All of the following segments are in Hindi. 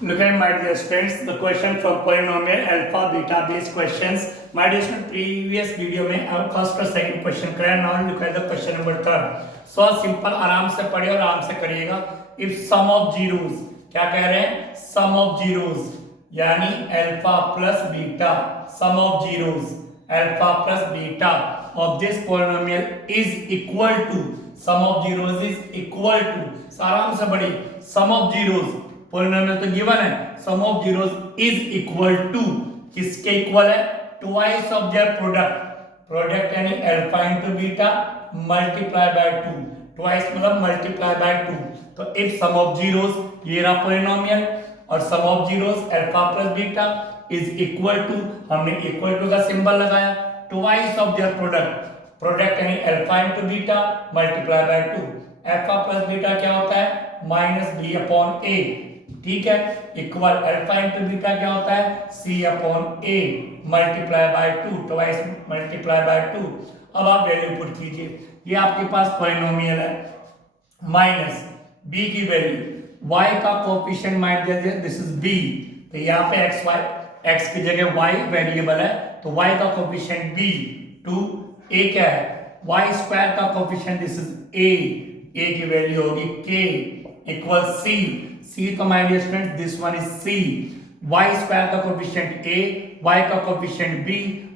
Look at my dear students, the question from polynomial alpha beta based questions. My dear student, previous video में अब फर्स्ट और सेकंड क्वेश्चन कराया. Now look at the question number third. So simple, आराम से पढ़िए और आराम से करिएगा. If sum of zeros, क्या कह रहे हैं? Sum of zeros यानी alpha plus beta, sum of zeros alpha plus beta of this polynomial is equal to, sum of zeros is equal to, आराम से पढ़िए, sum of zeros पॉलिनोमियल तो गिवन है, sum of zeros is equal to, किसके इक्वल है? Twice of their product, product यानी alpha into beta multiply by 2, twice मतलब मल्टीप्लाई बाय 2. तो इफ सम ऑफ जीरोस, ये रहा पॉलिनोमियल, और sum of zeros alpha plus beta is equal to, हमने इक्वल टू का सिंबल लगाया, twice of their product, product यानी alpha into beta multiply by 2. Alpha plus beta क्या होता है? माइनस बी अपॉन ए, ठीक है, इक्वल अल्फा इंटू बीटा क्या होता है? C upon a multiply by 2, twice multiply by 2. अब आप वैल्यू पुट कीजिए, ये आपके पास पॉलिनोमियल है, माइनस बी की वैल्यू, y का कोएफिशिएंट मान लीजिए दिस इज b, तो यहाँ पे x की जगह y वेरिएबल है, तो y का कोएफिशिएंट b, टू a क्या है? y स्क्वायर का कोएफिशिएंट दिस इज a की वैल्यू होगी k इक्वल c तो my dear student this one is c, y square का कोएफिशिएंट a, y का कोएफिशिएंट b,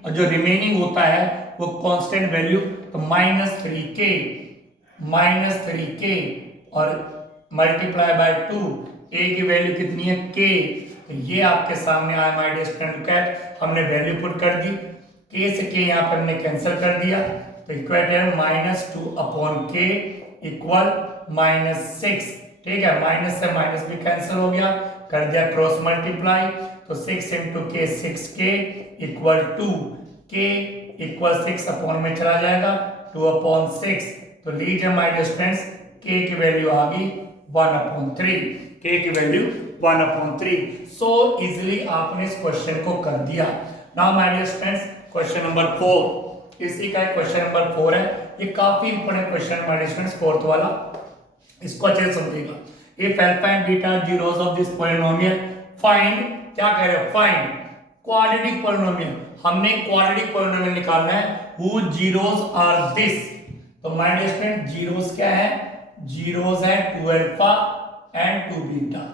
और जो रिमेनिंग होता है वो कांस्टेंट वैल्यू, तो माइनस 3k और मल्टीप्लाई बाय 2, a की वैल्यू कितनी है? k. तो ये आपके सामने आया माय डियर स्टूडेंट, कैट हमने वैल्यू पुट कर दी, k से k यहाँ पर हमने कैंसिल कर दिया, तो इक्वेट है -2 अपॉन k इक्वल -6, ठीक है, माइनस से माइनस भी कैंसिल हो गया, कर दिया क्रॉस मल्टीप्लाई, तो 6 into k 6k equal to, k equal 6 upon में चला जाएगा 2 अपॉन 6, तो लीजिए माय डियर स्टूडेंट्स k की वैल्यू आ गई 1 अपॉन 3, k की वैल्यू 1 अपॉन 3. सो इजिली आपने इस क्वेश्चन को कर दिया. Now my dear students question number 4, इसी का क्वेश्चन नंबर 4 है, ये काफी इंपॉर्टेंट क्वेश्चन है माय डियर स्टूडेंट्स, फोर्थ वाला, इसको अच्छे से समझिएगा. If alpha and beta zeros of this polynomial, find, क्या कह रहे हो? फाइंड क्वाड्रेटिक पॉलिनोमियल, हमने क्वाड्रेटिक पॉलिनोमियल निकालना है, whose zeros are this. तो माय डियर स्टूडेंट जीरोस क्या है? जीरोस है 2 अल्फा एंड 2 बीटा,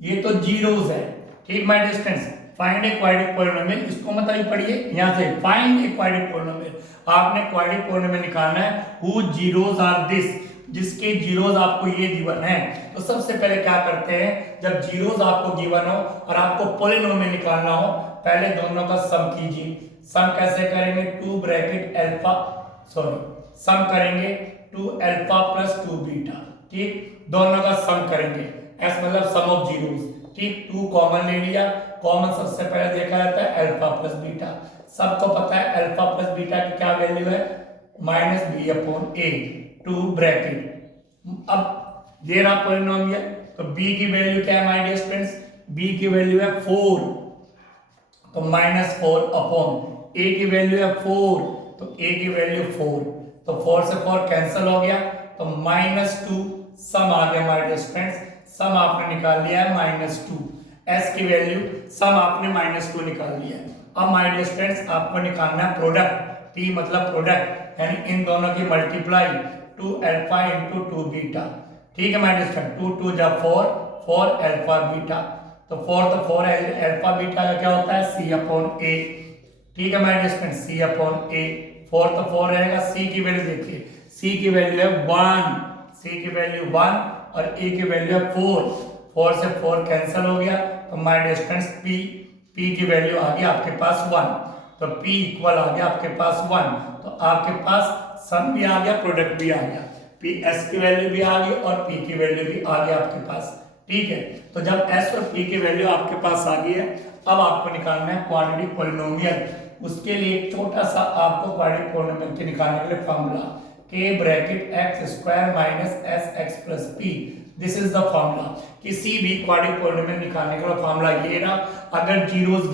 ये तो जीरोस है, ठीक my dear students. Find a quadratic polynomial, इसको मतलब पढ़िए यहां से, फाइंड ए क्वाड्रेटिक पॉलिनोमियल, आपने क्वाड्रेटिक पॉलिनोमियल निकालना है, whose zeros are this, जिसके जीरोस आपको ये गिवन है. तो सबसे पहले क्या करते हैं, जब जीरोस आपको गिवन हो और आपको पॉलिनोमियल निकालना हो, पहले दोनों का सम कीजिए. सम कैसे करेंगे? 2 ब्रैकेट अल्फा, सम करेंगे 2 अल्फा प्लस 2 बीटा, ठीक, दोनों का सम करेंगे, एस मतलब सम ऑफ जीरोस, ठीक, 2 कॉमन ले लिया, कॉमन सबसे पहले देखा जाता है अल्फा प्लस बीटा, सबको पता है अल्फा प्लस बीटा की क्या वैल्यू है? माइनस बी अपॉन ए, 2 ब्रैकेट. अब ये रहा पॉलिनोमियल, तो b की वैल्यू क्या है माय डियर स्टूडेंट्स? b की वैल्यू है 4, तो -4 अपॉन a की वैल्यू है 4, तो a की वैल्यू 4, तो 4 से 4 कैंसिल हो गया, तो -2 सम आ गया माय डियर स्टूडेंट्स, सम आपने निकाल लिया है -2, s की वैल्यू सम आपने -2 निकाल लिया है. अब माय डियर स्टूडेंट्स आपको निकालना है प्रोडक्ट, p मतलब प्रोडक्ट यानी इन दोनों की मल्टीप्लाई, 2 अल्फा इंटू 2 बीटा, ठीक है माय डियर स्टूडेंट, 2 2 जा 4 अल्फा बीटा, तो 4 है, अल्फा बीटा का क्या होता है? c अपॉन a, ठीक है my dear student, c upon a, 4 रहेगा, c की वैल्यू देखिए, c की वैल्यू है 1, c की वैल्यू 1 और a की वैल्यू है 4 से 4 कैंसिल हो गया, तो माय डियर स्टूडेंट्स p की वैल्यू आ गई आपके पास 1, तो p इक्वल आ गया आपके पास 1, तो आपके पास सम भी आ गया, प्रोडक्ट भी आ गया, p s की वैल्यू भी आ गई और p की वैल्यू भी आ गई आपके पास, ठीक है. तो जब s और p की वैल्यू आपके पास आ गई है, अब आपको निकालना है क्वाड्रेटिक पॉलिनोमियल. उसके लिए एक छोटा सा आपको क्वाड्रेटिक पॉलिनोमियल के निकालने के लिए formula, k bracket x square minus sx plus p, this is the formula. किसी भी क्वाड्रेटिक पॉलिनोमियल निकालने का फार्मूला ये रहा. अगर जीरोस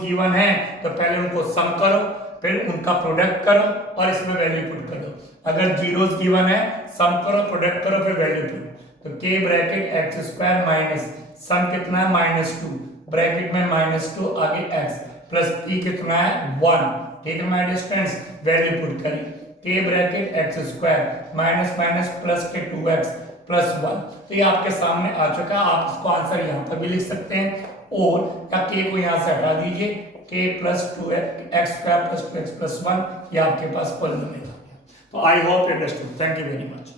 गिवन है तो पहले उनको सम करो, फिर उनका प्रोडक्ट करो और इसमें वैल्यू पुट करो. अगर जीरोस गिवन है, सम करो, प्रोडक्ट करो, फिर वैल्यू पुट. तो के bracket x square minus sum कितना है -2 ब्रैकेट में -2 आगे एक्स प्लस की कितना है 1। ठीक है my dear students, value put करें के bracket x square minus minus plus k 2x plus 1। तो ये आपके सामने आ चुका है। आप इसको आंसर यहाँ पर भी लिख सकते हैं और या के को यहाँ से हटा दीजिए के plus 2x square plus 2x plus 1 ये आपके पास पॉलिनोमियल आ गया। तो I hope you understood. Thank you very much.